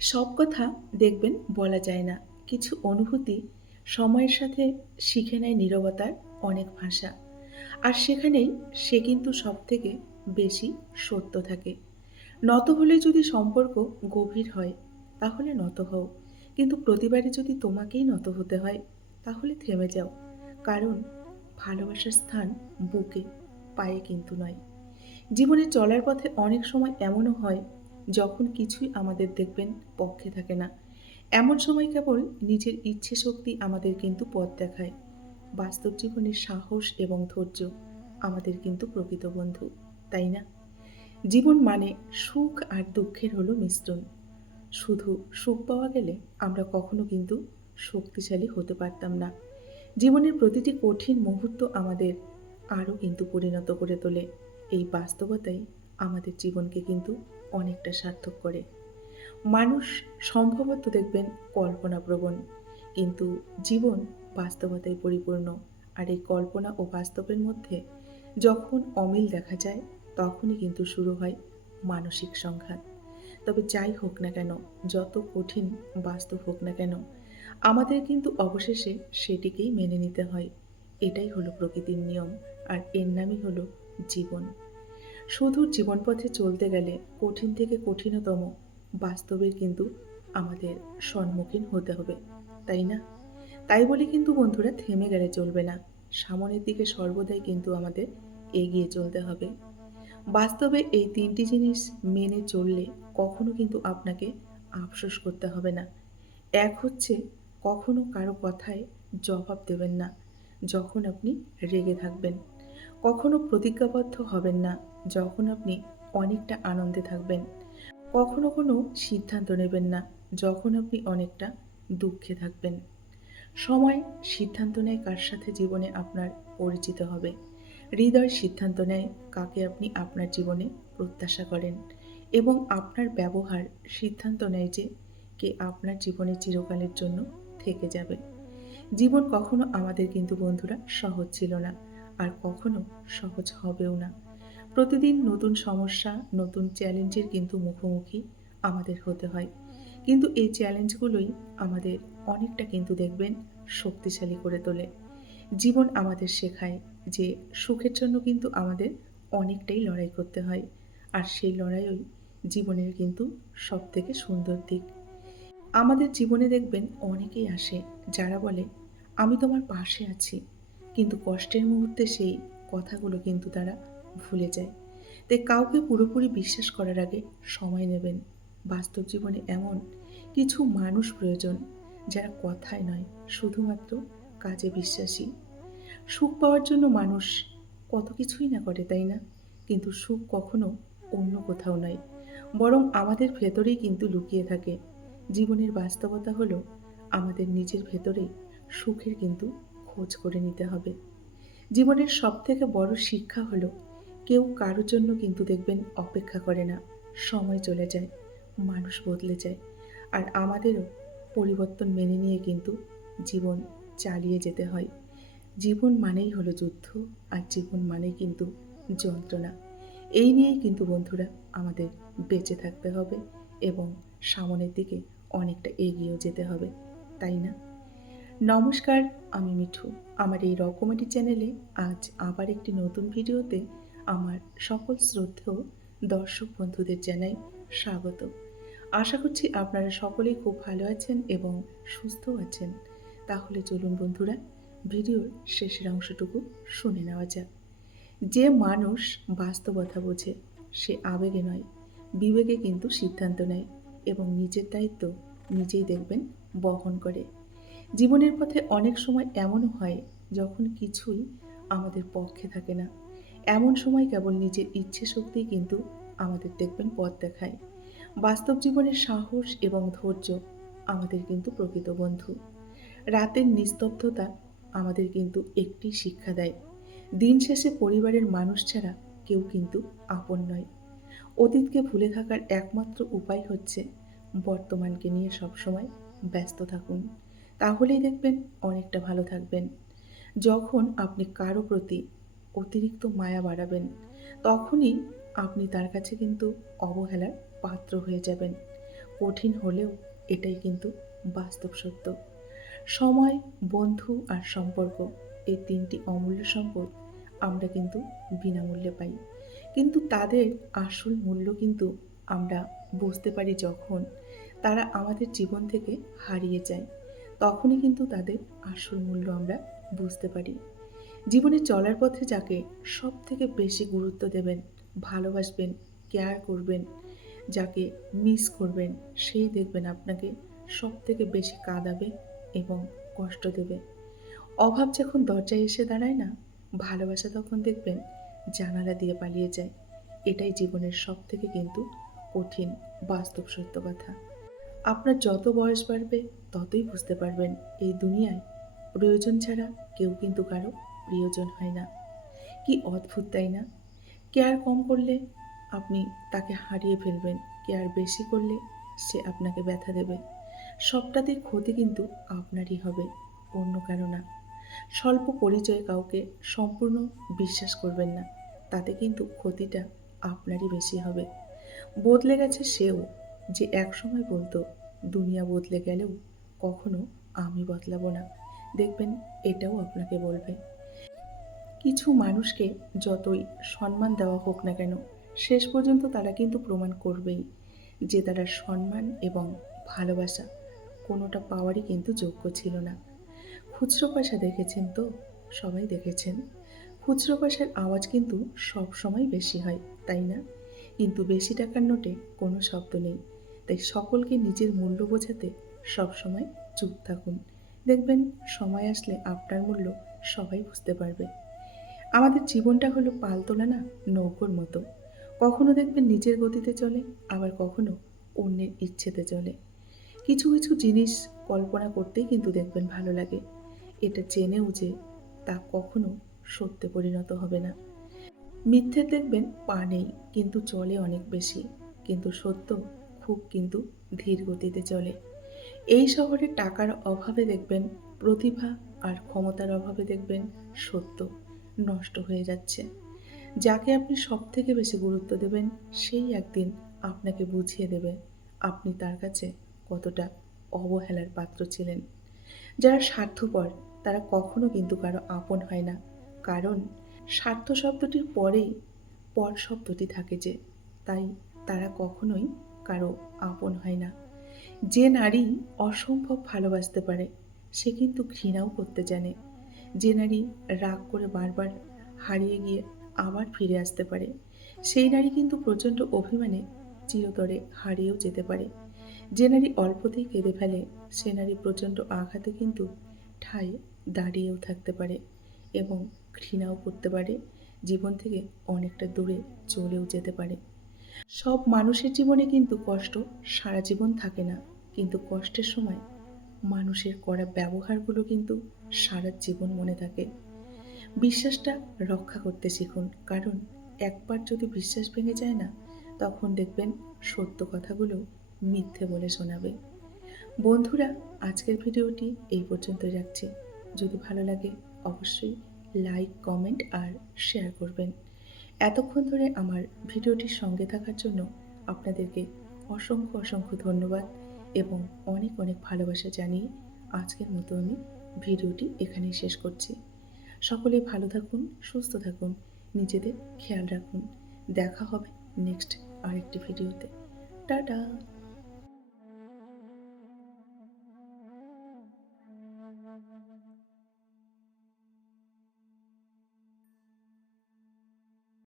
সব কথা দেখবেন বলা যায় না। কিছু অনুভূতি সময়ের সাথে শিখে নেয় নীরবতার অনেক ভাষা। আর সেখানেই সে কিন্তু সবথেকে বেশি সত্য থাকে। নত হলে যদি সম্পর্ক গভীর হয়, তাহলে নত হও। কিন্তু প্রতিবারে যদি তোমাকেই নত হতে হয়, তাহলে থেমে যাও। কারণ ভালোবাসার স্থান বুকে, পায়ে কিন্তু নয়। জীবনে চলার পথে অনেক সময় এমনও হয় যখন কিছুই আমাদের দেখবেন পক্ষে থাকে না। এমন সময় কেবল নিজের ইচ্ছে শক্তি আমাদের কিন্তু পথ দেখায়। বাস্তব জীবনের সাহস এবং ধৈর্য আমাদের কিন্তু প্রকৃত বন্ধু, তাই না? জীবন মানে সুখ আর দুঃখের হলো মিশ্রণ। শুধু সুখ পাওয়া গেলে আমরা কখনো কিন্তু শক্তিশালী হতে পারতাম না। জীবনের প্রতিটি কঠিন মুহূর্ত আমাদের আরও কিন্তু পরিণত করে তোলে। এই বাস্তবতাই আমাদের জীবনকে কিন্তু অনেকটা সার্থক করে। মানুষ সম্ভবত দেখবেন কল্পনাপ্রবণ, কিন্তু জীবন বাস্তবতায় পরিপূর্ণ। আর এই কল্পনা ও বাস্তবের মধ্যে যখন অমিল দেখা যায়, তখনই কিন্তু শুরু হয় মানসিক সংঘাত। তবে যাই হোক না কেন, যত কঠিন বাস্তব হোক না কেন, আমাদের কিন্তু অবশেষে সেটিকেই মেনে নিতে হয়। এটাই হলো প্রকৃতির নিয়ম, আর এর নামই হলো জীবন। শুধু জীবনপথে চলতে গেলে কঠিন থেকে কঠিনতম বাস্তবের কিন্তু আমাদের সম্মুখীন হতে হবে, তাই না? তাই বলে কিন্তু বন্ধুরা থেমে গেলে চলবে না। সামনের দিকে সর্বদাই কিন্তু আমাদের এগিয়ে চলতে হবে। বাস্তবে এই ৩টি জিনিস মেনে চললে কখনো কিন্তু আপনাকে আফসোস করতে হবে না। এক হচ্ছে, কখনো কারো কথায় জবাব দেবেন না যখন আপনি রেগে থাকবেন। কখনো প্রতিজ্ঞাবদ্ধ হবেন না যখন আপনি অনেকটা আনন্দে থাকবেন। কখনো কোনো সিদ্ধান্ত নেবেন না যখন আপনি অনেকটা দুঃখে থাকবেন। সময় সিদ্ধান্ত নেয় কার সাথে জীবনে আপনার পরিচিত হবে। হৃদয় সিদ্ধান্ত নেয় কাকে আপনি আপনার জীবনে প্রত্যাশা করেন। এবং আপনার ব্যবহার সিদ্ধান্ত নেয় যে কে আপনার জীবনে চিরকালের জন্য থেকে যাবে। জীবন কখনো আমাদের কিন্তু বন্ধুরা সহজ ছিল না, আর কখনো সহজ হবেও না। প্রতিদিন নতুন সমস্যা, নতুন চ্যালেঞ্জের কিন্তু মুখোমুখি আমাদের হতে হয়। কিন্তু এই চ্যালেঞ্জগুলোই আমাদের অনেকটা কিন্তু দেখবেন শক্তিশালী করে তোলে। জীবন আমাদের শেখায় যে সুখের জন্য কিন্তু আমাদের অনেকটাই লড়াই করতে হয়। আর সেই লড়াইই জীবনের কিন্তু সবথেকে সুন্দর দিক। আমাদের জীবনে দেখবেন অনেকেই আসে যারা বলে, আমি তোমার পাশে আছি, কিন্তু কষ্টের মুহূর্তে সেই কথাগুলো কিন্তু তারা ভুলে যায়। তাই কাউকে পুরোপুরি বিশ্বাস করার আগে সময় নেবেন। বাস্তব জীবনে এমন কিছু মানুষ প্রয়োজন যারা কথায় নয়, শুধুমাত্র কাজে বিশ্বাসী। সুখ পাওয়ার জন্য মানুষ কত কিছুই না করে, তাই না? কিন্তু সুখ কখনো অন্য কোথাও নয়, বরং আমাদের ভেতরেই কিন্তু লুকিয়ে থাকে। জীবনের বাস্তবতা হলো আমাদের নিজের ভেতরেই সুখের কিন্তু খোঁজ করে নিতে হবে। জীবনের সবথেকে বড় শিক্ষা হলো, কেউ কারোর জন্য কিন্তু দেখবেন অপেক্ষা করে না। সময় চলে যায়, মানুষ বদলে যায়, আর আমাদেরও পরিবর্তন মেনে নিয়ে কিন্তু জীবন চালিয়ে যেতে হয়। জীবন মানেই হলো যুদ্ধ, আর জীবন মানেই কিন্তু যন্ত্রণা। এই নিয়েই কিন্তু বন্ধুরা আমাদের বেঁচে থাকতে হবে এবং সামনের দিকে অনেকটা এগিয়েও যেতে হবে, তাই না? নমস্কার, আমি মিঠু। আমার এই রকমেডি চ্যানেলে আজ আবার একটি নতুন ভিডিওতে আমার সকল শ্রদ্ধেয় দর্শক বন্ধুদের জানাই স্বাগত। আশা করছি আপনারা সকলেই খুব ভালো আছেন এবং সুস্থ আছেন। তাহলে চলুন বন্ধুরা, ভিডিওর শেষের অংশটুকু শুনে নেওয়া যাক। যে মানুষ বাস্তবতা বোঝে, সে আবেগে নয়, বিবেকে কিন্তু সিদ্ধান্ত নেয় এবং নিজের দায়িত্ব নিজেই দেখবেন বহন করে। জীবনের পথে অনেক সময় এমনও হয় যখন কিছুই আমাদের পক্ষে থাকে না। এমন সময় কেবল নিজের ইচ্ছে শক্তিই কিন্তু আমাদের দেখবেন পথ দেখায়। বাস্তব জীবনের সাহস এবং ধৈর্য আমাদের কিন্তু প্রকৃত বন্ধু। রাতের নিস্তব্ধতা আমাদের কিন্তু একটি শিক্ষা দেয়, দিন শেষে পরিবারের মানুষ ছাড়া কেউ কিন্তু আপন নয়। অতীতকে ভুলে থাকার একমাত্র উপায় হচ্ছে বর্তমানকে নিয়ে সবসময় ব্যস্ত থাকুন। তাহলেই দেখবেন অনেকটা ভালো থাকবেন। যখন আপনি কারো প্রতি অতিরিক্ত মায়া বাড়াবেন, তখনই আপনি তার কাছে কিন্তু অবহেলার পাত্র হয়ে যাবেন। কঠিন হলেও এটাই কিন্তু বাস্তব সত্য। সময়, বন্ধু আর সম্পর্ক, এই ৩টি অমূল্য সম্পদ আমরা কিন্তু বিনামূল্যে পাই। কিন্তু তাদের আসল মূল্য কিন্তু আমরা বুঝতে পারি যখন তারা আমাদের জীবন থেকে হারিয়ে যায়। তখনই কিন্তু তাদের আসল মূল্য আমরা বুঝতে পারি। জীবনে চলার পথে যাকে সবথেকে বেশি গুরুত্ব দেবেন, ভালোবাসবেন, কেয়ার করবেন, যাকে মিস করবেন, সেই দেখবেন আপনাকে সবথেকে বেশি কাঁদাবে এবং কষ্ট দেবে। অভাব যখন দরজায় এসে দাঁড়ায় না, ভালোবাসা তখন দেখবেন জানালা দিয়ে পালিয়ে যায়। এটাই জীবনের সবথেকে কিন্তু কঠিন বাস্তব সত্য কথা। আপনার যত বয়স বাড়বে ততই বুঝতে পারবেন এই দুনিয়ায় প্রয়োজন ছাড়া কেউ কিন্তু কারো প্রিয়জন হয় না। কি অদ্ভুত তাই না? কেয়ার কম করলে আপনি তাকে হারিয়ে ফেলবেন, কেয়ার বেশি করলে সে আপনাকে ব্যথা দেবে। সবটাতেই ক্ষতি কিন্তু আপনারই হবে, অন্য কারো না। স্বল্প পরিচয়ে কাউকে সম্পূর্ণ বিশ্বাস করবেন না, তাতে কিন্তু ক্ষতিটা আপনারই বেশি হবে। বদলে গেছে সেও, যে একসময় বলতো দুনিয়া বদলে গেলেও কখনো আমি বদলাবো না। দেখবেন এটাও আপনাকে বলবে। কিছু মানুষকে যতই সম্মান দেওয়া হোক না কেন, শেষ পর্যন্ত তারা কিন্তু প্রমাণ করবেই যে তারা সম্মান এবং ভালোবাসা কোনোটা পাওয়ারই কিন্তু যোগ্য ছিল না। খুচরো পয়সা দেখেছেন তো? সবাই দেখেছেন। খুচরো পয়সার আওয়াজ কিন্তু সব সময় বেশি হয়, তাই না? কিন্তু বেশি টাকার নোটে কোনো শব্দ নেই। তাই সকলকে নিজের মূল্য বোঝাতে সবসময় চুপ থাকুন। দেখবেন সময় আসলে আপনার মূল্য সবাই বুঝতে পারবে। আমাদের জীবনটা হলো পালতোলা না, নৌকোর মতো। কখনো দেখবেন নিজের গতিতে চলে, আবার কখনো অন্যের ইচ্ছেতে চলে। কিছু কিছু জিনিস কল্পনা করতেই কিন্তু দেখবেন ভালো লাগে, এটা জেনেও যে তা কখনো সত্যে পরিণত হবে না। মিথ্যের দেখবেন পা নেই, কিন্তু চলে অনেক বেশি। কিন্তু সত্য খুব কিন্তু ধীর গতিতে চলে। এই শহরে টাকার অভাবে দেখবেন প্রতিভা, আর ক্ষমতার অভাবে দেখবেন সত্য নষ্ট হয়ে যাচ্ছে। যাকে আপনি সবথেকে বেশি গুরুত্ব দেবেন, সেই একদিন আপনাকে বুঝিয়ে দেবে আপনি তার কাছে কতটা অবহেলার পাত্র ছিলেন। যারা স্বার্থপর তারা কখনো কিন্তু কারো আপন হয় না। কারণ স্বার্থ শব্দটির পরেই পর শব্দটি থাকে যে, তাই তারা কখনোই কারো আপন হয় না। যে নারী অসম্ভব ভালোবাসতে পারে সে কিন্তু ঘৃণাও করতে জানে। যে নারী রাগ করে বারবার হারিয়ে গিয়ে আবার ফিরে আসতে পারে, সেই নারী কিন্তু প্রচণ্ড অভিমানে চিরতরে হারিয়েও যেতে পারে। যে নারী অল্পতেই কেঁদে ফেলে সে নারী প্রচণ্ড আঘাতে কিন্তু ঠায় দাঁড়িয়েও থাকতে পারে এবং ঘৃণাও করতে পারে, জীবন থেকে অনেকটা দূরে চলেও যেতে পারে। সব মানুষের জীবনে কিন্তু কষ্ট সারা জীবন থাকে না, কিন্তু কষ্টের সময় মানুষের করা ব্যবহারগুলো কিন্তু সারা জীবন মনে থাকে। বিশ্বাসটা রক্ষা করতে শিখুন, কারণ একবার যদি বিশ্বাস ভেঙে যায় না, তখন দেখবেন সত্য কথাগুলো মিথ্যে বলে শোনাবে। বন্ধুরা, আজকের ভিডিওটি এই পর্যন্তই রাখছি। যদি ভালো লাগে অবশ্যই লাইক, কমেন্ট আর শেয়ার করবেন। এতক্ষণ ধরে আমার ভিডিওটির সঙ্গে থাকার জন্য আপনাদেরকে অসংখ্য অসংখ্য ধন্যবাদ এবং অনেক অনেক ভালোবাসা জানিয়ে আজকের মতো আমি ভিডিওটি এখানেই শেষ করছি। সকলেই ভালো থাকুন, সুস্থ থাকুন, নিজেদের খেয়াল রাখুন। দেখা হবে নেক্সট আরেকটি ভিডিওতে। টাটা।